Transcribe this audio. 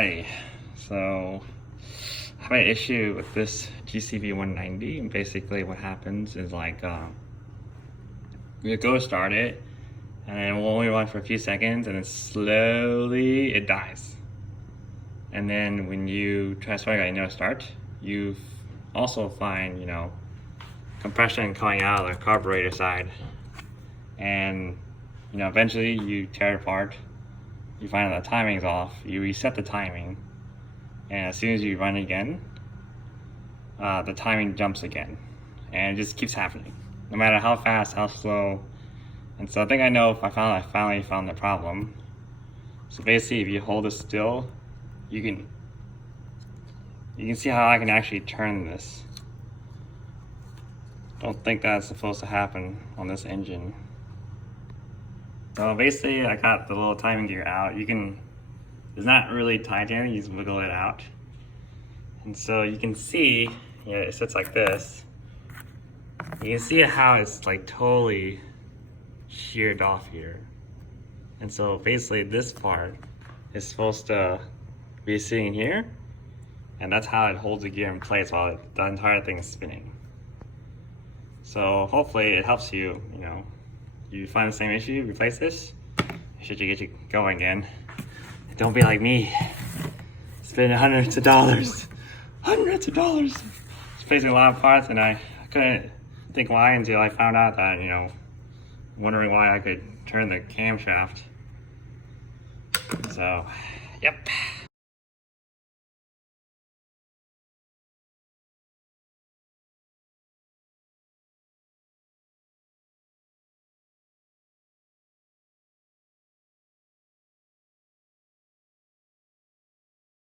Alrighty, so I have an issue with this GCV190, and basically what happens is like you go start it, and then it will only run for a few seconds, and then slowly it dies. And then when you try starting at start, you also find compression coming out of the carburetor side, and eventually you tear it apart. You find that the timing's off, you reset the timing, and as soon as you run again, the timing jumps again, and it just keeps happening, no matter how fast, how slow. And so I think I know if I finally found the problem. So basically, if you hold it still, you can see how I can actually turn this. Don't think that's supposed to happen on this engine. So basically, I got the little timing gear out. It's not really tight in, you just wiggle it out. And so you can see, it sits like this. You can see how it's like totally sheared off here. And so basically this part is supposed to be sitting here, and that's how it holds the gear in place while the entire thing is spinning. So hopefully it helps you, you find the same issue, replace this, should you get you going again. Don't be like me, spending hundreds of dollars, replacing a lot of parts, and I couldn't think why until I found out that, wondering why I could turn the camshaft. So, yep.